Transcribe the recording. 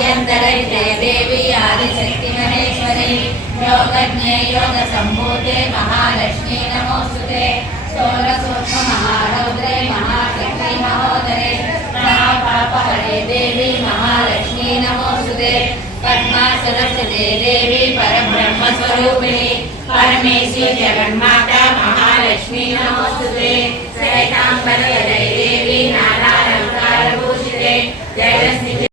आद्यन्तरहिते देवी आदिशक्ति महेश्वरी योगज्ञे योगसम्भूते महालक्ष्मी नमोस्तुते स्थूलसूक्ष्म महारौद्रे महाशक्ति महोदरे महापापहरे देवी महालक्ष्मी नमोस्तुते पद्मासनस्ते देवी परब्रह्मस्वरूपिणी परमेश्वरी जगन्माता महालक्ष्मी नमोस्तुते श्वेतांबरधरे